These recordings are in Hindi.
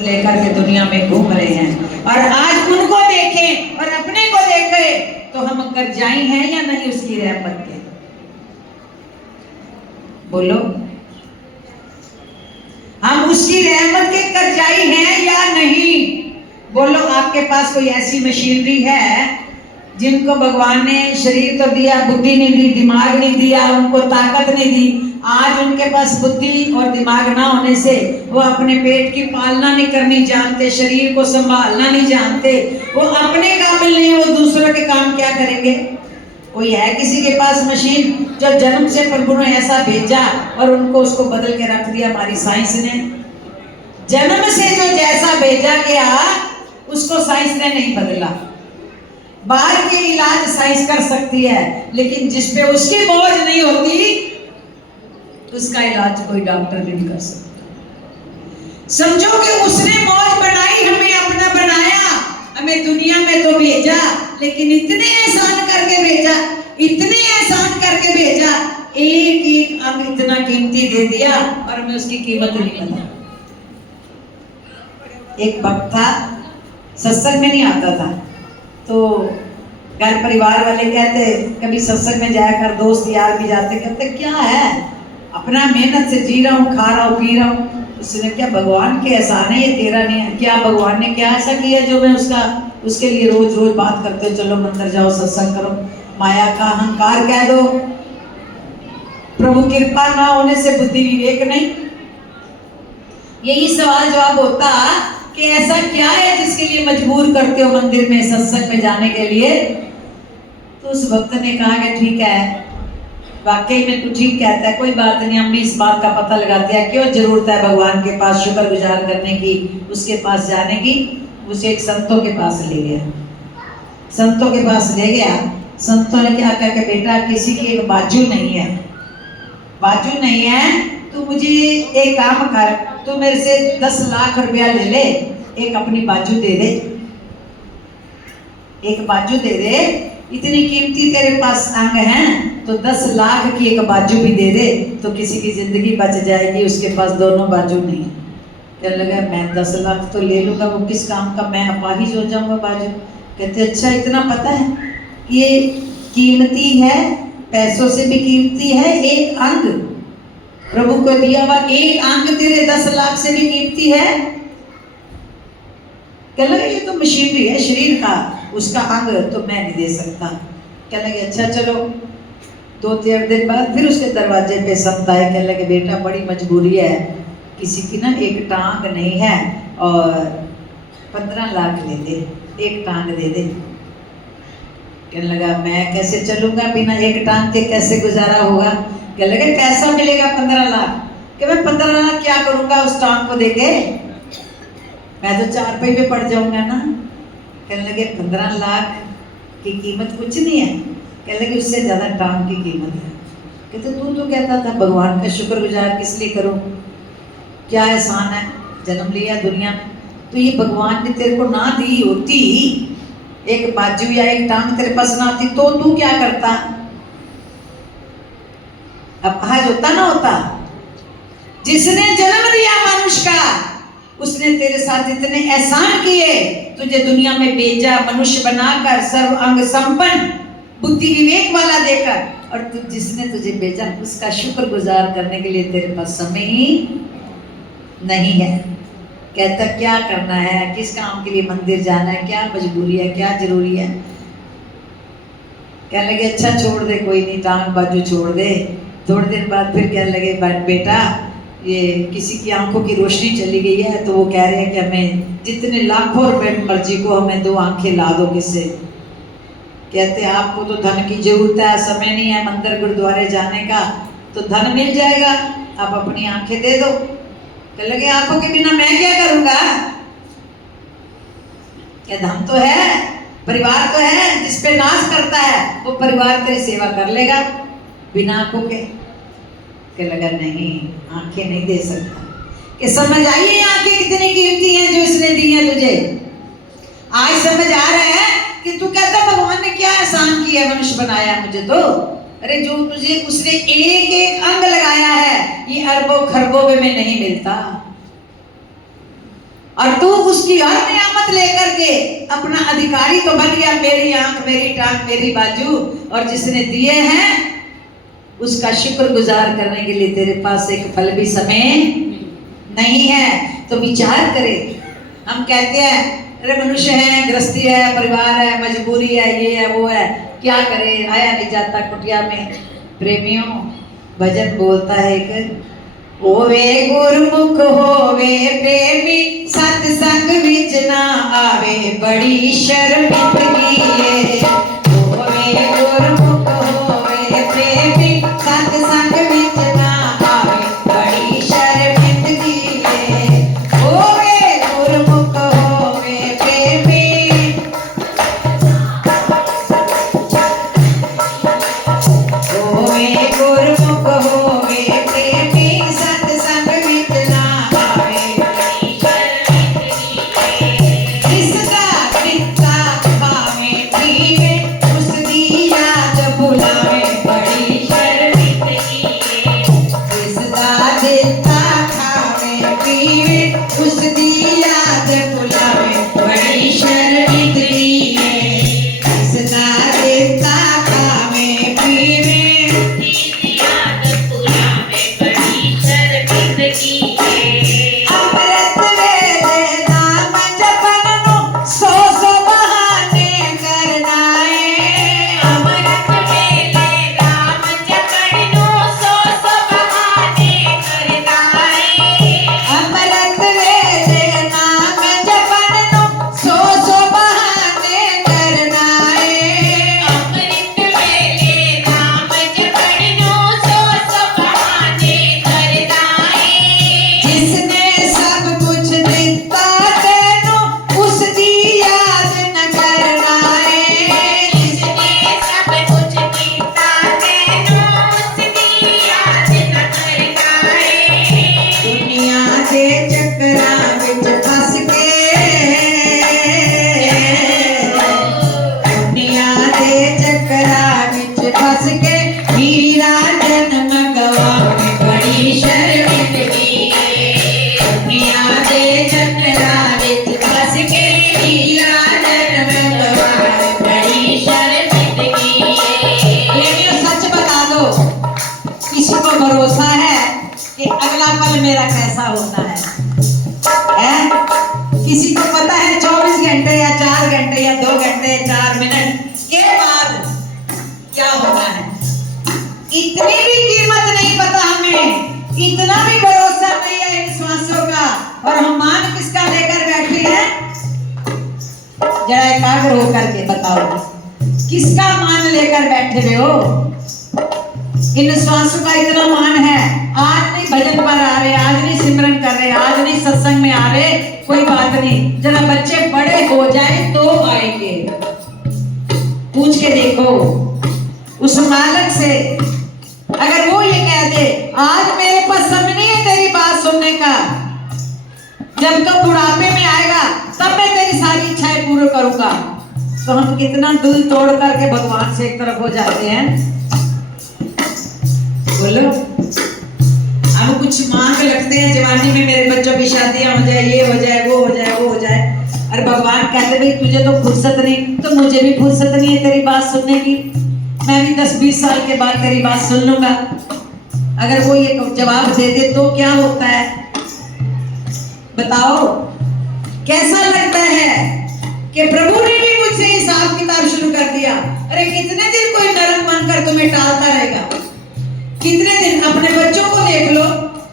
लेकर के दुनिया में घूम रहे हैं, और आज उनको देखें और अपने को देखें तो हम कर्जाई हैं या नहीं उसकी रहमत के? बोलो, हम उसकी रहमत के कर्जाई हैं या नहीं? बोलो, आपके पास कोई ऐसी मशीनरी है जिनको भगवान ने शरीर तो दिया, बुद्धि नहीं दी, दिमाग नहीं दिया, उनको ताकत नहीं दी, आज उनके पास बुद्धि और दिमाग ना होने से वो अपने पेट की पालना नहीं करनी जानते, शरीर को संभालना नहीं जानते, वो अपने काबिल नहीं, वो दूसरों के काम क्या करेंगे? कोई है किसी के पास मशीन जो जन्म से प्रभु ने ऐसा भेजा और उनको उसको बदल के रख दिया? हमारी साइंस ने जन्म से जो जैसा भेजा गया उसको साइंस ने नहीं बदला। बाहर के इलाज साइंस कर सकती है, लेकिन जिसपे उसकी बोझ नहीं होती उसका इलाज कोई डॉक्टर भी नहीं कर सकता। समझो कि उसने मौज बनाई, हमें अपना बनाया, हमें दुनिया में तो भेजा, लेकिन इतने एहसान करके भेजा, इतने एहसान करके भेजा, एक एक अंग इतना कीमती दे दिया और हमें उसकी कीमत नहीं पता। एक भक्त था, सत्संग में नहीं आता था, तो घर परिवार वाले कहते कभी सत्संग में जाया कर, दोस्त यार भी जाते, कहते क्या है, अपना मेहनत से जी रहा हूँ, खा रहा हूँ, पी रहा हूँ। उसने क्या भगवान के एहसान है, ये तेरा नहीं है क्या? भगवान ने क्या ऐसा किया जो मैं उसके लिए रोज रोज बात करते हो, चलो मंदिर जाओ, सत्संग करो? माया का अहंकार कह दो, प्रभु कृपा ना होने से बुद्धि विवेक नहीं। यही सवाल जवाब होता कि ऐसा क्या है जिसके लिए मजबूर करते हो मंदिर में सत्संग में जाने के लिए? तो उस भक्त ने कहा कि ठीक है, वाकई में तू ठीक कहता है, कोई बात नहीं, हम भी इस बात का पता लगाते हैं, क्यों जरूरत है भगवान के पास शुक्रगुजार करने की, उसके पास जाने की। उसे एक संतों के पास ले गया, संतों के पास ले गया। संतों ने क्या कहा कि बेटा, किसी की एक बाजू नहीं है, बाजू नहीं है, तू मुझे एक काम कर, तू मेरे से 10 लाख रुपया ले ले, एक अपनी बाजू दे दे, एक बाजू दे दे, इतनी कीमती तेरे पास अंग हैं तो 10 लाख की एक बाजू भी दे दे तो किसी की जिंदगी बच जाएगी, उसके पास दोनों बाजू नहीं है। कहने लगा मैं 10 लाख तो ले लूँगा, वो किस काम का, मैं अपाहिज हो जाऊँगा बाजू। कहते अच्छा, इतना पता है कि ये कीमती है, पैसों से भी कीमती है एक अंग, प्रभु को दिया हुआ एक अंग तेरे 10 लाख से भी कीमती है। कहने लगा ये तो मशीनरी है शरीर का, उसका अंग तो मैं नहीं दे सकता। कहने लगे अच्छा चलो। 2-3 दिन बाद फिर उसके दरवाजे पे संत आए, कहने लगे बेटा बड़ी मजबूरी है, किसी की ना एक टांग नहीं है और 15 लाख ले दे, एक टांग दे दे। कहने लगा मैं कैसे चलूँगा, बिना एक टांग के कैसे गुजारा होगा? कहने लगे पैसा मिलेगा 15 लाख। कि मैं 15 लाख क्या करूँगा उस टांग को देके, मैं तो 4 पैसे पे पड़ जाऊँगा ना। कहने लगे 15 लाख की कीमत कुछ नहीं है। कहने लगे उससे ज़्यादा टांग की कीमत है। कहते तू तो कहता था भगवान का शुक्रगुजार किस लिए करूं, क्या एहसान है, जन्म लिया दुनिया में, तो ये भगवान ने तेरे को ना दी होती, एक बाजू या एक टांग तेरे पास ना आती तो तू क्या करता? अब आज होता ना होता? जिसने जन्म दिया मनुष्य का, उसने तेरे साथ इतने एहसान किए, तुझे दुनिया में भेजा, मनुष्य बनाकर सर्व अंग संपन्न बुद्धि विवेक वाला देकर, और तू जिसने तुझे भेजा उसका शुक्रगुजार करने के लिए तेरे पास समय ही नहीं है। कहता क्या करना है, किस काम के लिए मंदिर जाना है, क्या मजबूरी है, क्या जरूरी है? कहने लगे अच्छा छोड़ दे, कोई नहीं, टांग बाजू छोड़ दे। थोड़े दिन बाद फिर कहने लगे बेटा ये किसी की आंखों की रोशनी चली गई है, तो वो कह रहे हैं कि हमें जितने लाखों रुपए मर्जी को हमें 2 आंखें ला दो किससे। कहते आपको तो धन की जरूरत है, समय नहीं है मंदिर गुरुद्वारे जाने का, तो धन मिल जाएगा, आप अपनी आंखें दे दो। कहने लगे आंखों के बिना मैं क्या करूँगा? क्या धन तो है, परिवार तो है, जिस पे नाश करता है वो परिवार तेरी सेवा कर लेगा बिना आंखों के। कहने लगा नहीं, आंखें नहीं दे सकता। कि समझ आई आंखें कितनी कीमती हैं जो इसने दी है तुझे? आज समझ आ रहा है कि तू कहता भगवान ने क्या एहसान किया, मनुष्य बनाया मुझे तो, अरे जो तुझे उसने एक एक अंग लगाया है, ये अरबों खरबों में नहीं मिलता। और तू उसकी हर नियामत लेकर के अपना अधिकारी तो बन गया, मेरी आंख, मेरी टांग, मेरी बाजू, और जिसने दिए हैं उसका शुक्रगुजार करने के लिए तेरे पास एक पल भी समय नहीं है। तो विचार करे। हम कहते हैं अरे मनुष्य है, गृहस्थी है, परिवार है, मजबूरी है, ये है, वो है, क्या करे, आया नहीं जाता कुटिया में। प्रेमियों, भजन बोलता है एक, होवे गुरमुख होवे प्रेमी, सत्संग विच ना आवे, बड़ी शर्मिंदगी है। होवे गुरमुख होवे प्रेमी, सत्संग विच ना आवे, बड़ी शर्मिंदगी है। होवे गुरमुख होवे प्रेमी, होवे गुरमुख होवे प्रेमी, सत्संग विच ना आवे, जिसदा पिता खावे पीवे, उसदी याद भुलावे, बड़ी शर्मिंदगी है। जिसदा पिता खावे पीवे, उसदी याद भुलावे, बड़ी शर्मिंदगी है। जिसदा पिता खावे पीवे, अमृत वेले नाम जपन नु, सौ सौ बहाने करना है। अमृत वेले नाम जपन नु, सौ सौ बहाने करना है। अमृत वेले नाम जपन नु, सौ सौ बहाने करना है। अमृत वेले नाम जपन नु, सौ सौ बहाने करना है। जिसने सब कुछ दिता तेनू, उसदी याद न करना है। जिसने सब कुछ दिता तेनू, उसदी याद न करना है। दुनिया के चक्करां विच फस के, दुनिया के चक्करां विच फस के, हीरा जन्म गवावे, बड़ी शर्मिंदगी है। दुनिया के चक्करां विच फस के, हीरा जन्म गवावे, बड़ी शर्मिंदगी है। प्रेमियों, सच बता दो, किसी को भरोसा है कि अगला पल मेरा कैसा होना है? किसी को पता है 24 घंटे या 4 घंटे या 2 घंटे 4 मिनट के बाद क्या होना है? इतनी भी कीमत नहीं पता हमें, इतना भी भरोसा नहीं है इन श्वासों का, और हम मान किसका लेकर बैठे हैं? जरा एकाग्र होकर के बताओ, किसका मान लेकर बैठे हुए हो? इन श्वासों का इतना मान है। आज नहीं भजन पर आ रहे, आज नहीं सिमरन कर रहे, आज नहीं सत्संग में आ रहे, कोई बात नहीं, जरा बच्चे बड़े हो जाए तो आएंगे। पूछ के देखो उस मालक से, अगर वो ये कह दे आज मेरे पास समय नहीं है तेरी बात सुनने का, जब तो बुढ़ापे में आएगा तब मैं तेरी सारी इच्छाएं पूरी करूंगा, तो हम कितना दिल तोड़ करके भगवान से एक तरफ हो जाते हैं। बोलो, हम कुछ मांग लगते हैं जवानी में, मेरे बच्चों की शादियां हो जाए, ये हो जाए, वो हो जाए, वो हो जाए, अरे भगवान कहते भाई तुझे तो फुर्सत नहीं, तो मुझे भी फुर्सत नहीं है तेरी बात सुनने की, मैं भी 10-20 साल के बाद तेरी बात सुन लूंगा। अगर वो ये जवाब दे दे तो क्या होता है? बताओ, कैसा लगता है कि प्रभु ने भी मुझसे हिसाब किताब शुरू कर दिया। अरे कितने दिन कोई नरम बनकर तुम्हें टालता रहेगा? कितने दिन? अपने बच्चों को देख लो,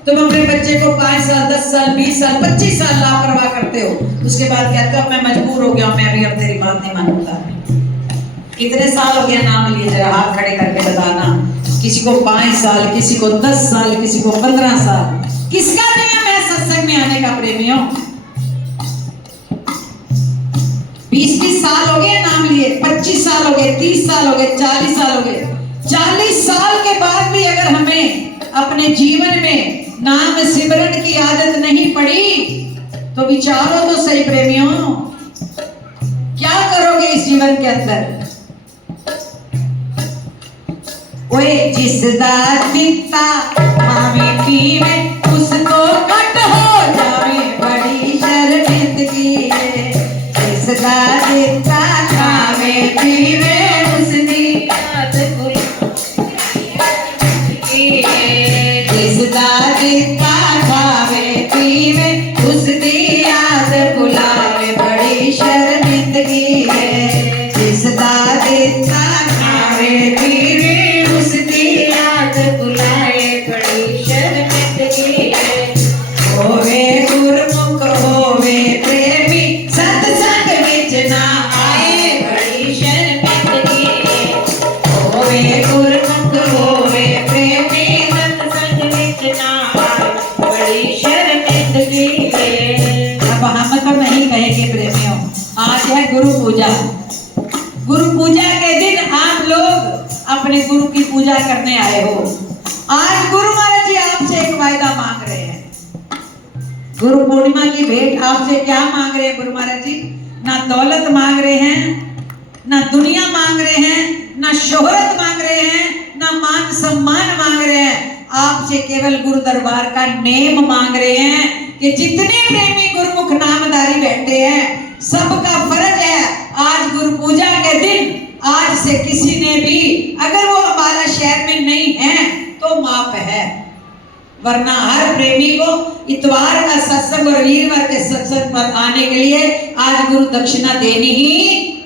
तुम अपने बच्चे को 5 साल 10 साल 20 साल 25 साल लापरवाह करते हो, उसके बाद कहते हो मैं मजबूर हो गया, मैं भी अब तेरी बात नहीं मानूंगा। कितने साल हो गया? नाम लिए, जरा हाथ खड़े करके बताना। किसी को 5 साल, किसी को 10 साल, किसी को 15 साल। किसका नियम है सत्संग में आने का प्रेमियों? 20-20 साल हो गए नाम लिए, 25 साल हो गए, 30 साल हो गए, 40 साल हो गए। 40 साल के बाद भी अगर हमें अपने जीवन में नाम सिमरन की आदत नहीं पड़ी, तो विचारो तो सही प्रेमियों, क्या करोगे इस जीवन के अंदर? ओए जिसदा दिता भावे पीवे, उसको घट हो जावे, बड़ी शर्मिंदगी आज है गुरु पूजा। गुरु पूजा के दिन आप लोग अपने गुरु की पूजा करने आए हो। आज गुरु महाराज जी आपसे एक वायदा मांग रहे हैं। गुरु पूर्णिमा की भेंट आपसे क्या मांग रहे हैं गुरु महाराज जी? ना दौलत मांग रहे हैं, ना दुनिया मांग रहे हैं, ना शोहरत मांग रहे हैं, ना मान सम्मान मांग रहे हैं। आपसे केवल गुरु दरबार का नेम मांग रहे हैं कि जितने प्रेमी गुरुमुख नामधारी बैठे हैं सबका फर्ज है आज गुरु पूजा के दिन, आज से किसी ने भी अगर वो हमारा शहर में नहीं है तो माफ है, वरना हर प्रेमी को इतवार का सत्संग और वीरवार के सत्संग पर आने के लिए आज गुरु दक्षिणा देनी ही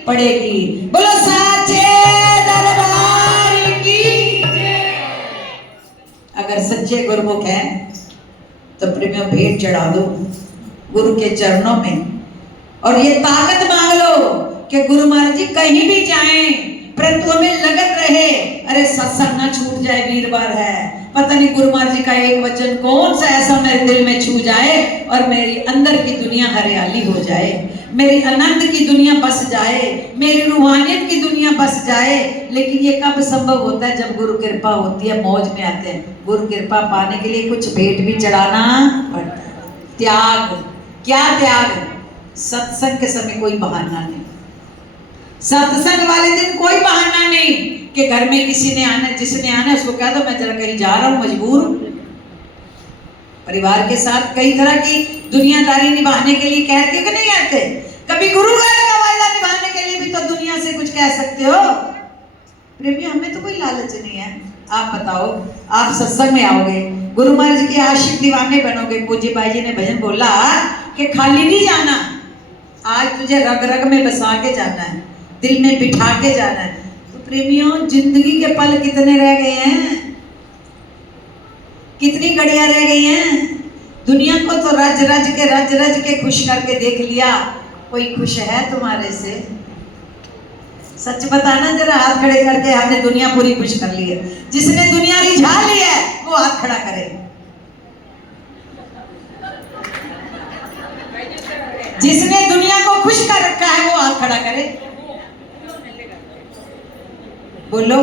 पड़ेगी। बोलो साचे दरबार की। अगर सच्चे गुरुमुख हैं तो प्रेमियों भेंट चढ़ा दो गुरु के चरणों में और ये ताकत मांग लो कि गुरु महाराज जी कहीं भी जाएं परंतु हमें लगन रहे, अरे सत्संग ना छूट जाए, वीरवार है, पता नहीं गुरु महाराज जी का एक वचन कौन सा ऐसा मेरे दिल में छू जाए और मेरी अंदर की दुनिया हरियाली हो जाए, मेरी आनंद की दुनिया बस जाए, मेरी रूहानियत की दुनिया बस जाए। लेकिन ये कब संभव होता है? जब गुरु कृपा होती है, मौज में आते हैं। गुरु कृपा पाने के लिए कुछ भेंट भी चढ़ाना पड़ता है। त्याग, क्या त्याग? सत्संग के समय कोई बहाना नहीं, सत्संग वाले दिन कोई बहाना नहीं कि घर में किसी ने आना, जिसने आना उसको कह दो मैं जरा कहीं जा रहा हूं, मजबूर हूं। परिवार के साथ कई तरह की दुनियादारी निभाने के लिए कहते हो कि नहीं कहते? कभी गुरु का वायदा निभाने के लिए भी तो दुनिया से कुछ कह सकते हो। प्रेमी हमें तो कोई लालच नहीं है। आप बताओ, आप सत्संग में आओगे, गुरु महाराज के आशिक दीवाने बनोगे। पूज्य भाई जी ने भजन बोला कि खाली नहीं जाना, आज तुझे रग रग में बसा के जाना है, दिल में बिठा के जाना है। तो प्रेमियों जिंदगी के पल कितने रह गए हैं, कितनी घड़ियां रह गई हैं। दुनिया को तो रज रज के खुश करके देख लिया, कोई खुश है तुम्हारे से? सच बताना जरा, हाथ खड़े करके हमने दुनिया पूरी खुश कर ली है। जिसने दुनिया रिझा ली है वो हाथ खड़ा करे। जिसने दुनिया को खुश कर रखा है वो हाथ खड़ा करे। बोलो,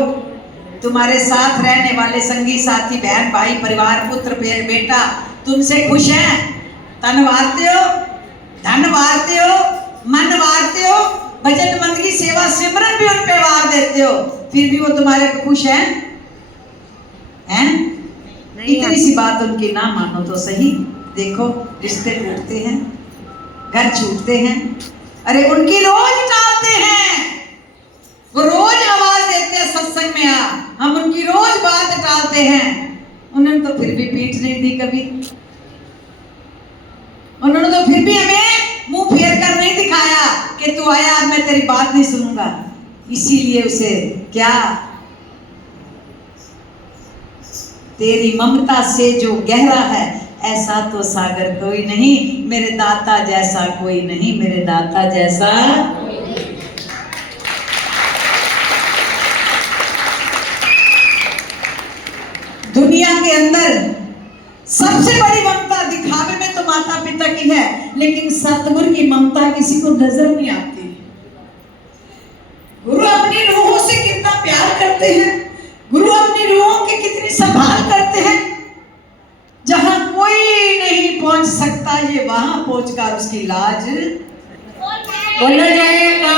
तुम्हारे साथ रहने वाले संगी साथी बहन भाई परिवार पुत्र बेटा तुमसे खुश हैं? तन वारते हो, धन वारते हो, मन वारते हो, भजन मंद की सेवा सिमरन भी उन पे वार देते हो, फिर भी वो तुम्हारे पे खुश हैं? इतनी सी बात उनकी ना मानो तो सही। देखो रिश्ते टूटते हैं, घर छूटते हैं, अरे उनकी रोज टालते हैं, वो रोज आवाज देते हैं सत्संग में आ, हम उनकी रोज बात टालते हैं। उन्होंने तो फिर भी पीठ नहीं दी कभी, उन्होंने तो फिर भी हमें मुंह फेर कर नहीं दिखाया कि तू आया अब मैं तेरी बात नहीं सुनूंगा। इसीलिए उसे क्या, तेरी ममता से जो गहरा है ऐसा तो सागर कोई नहीं, मेरे दाता जैसा कोई नहीं, मेरे दाता जैसा। दुनिया के अंदर सबसे बड़ी ममता दिखावे में तो माता पिता की है, लेकिन सतगुरु की ममता किसी को नजर नहीं आती। गुरु अपनी रूहों से कितना प्यार करते हैं, गुरु अपनी रूहों की कितनी संभाल करते हैं। जहां कोई नहीं पहुंच सकता ये वहां पहुंचकर उसकी लाज बोला जाएगा।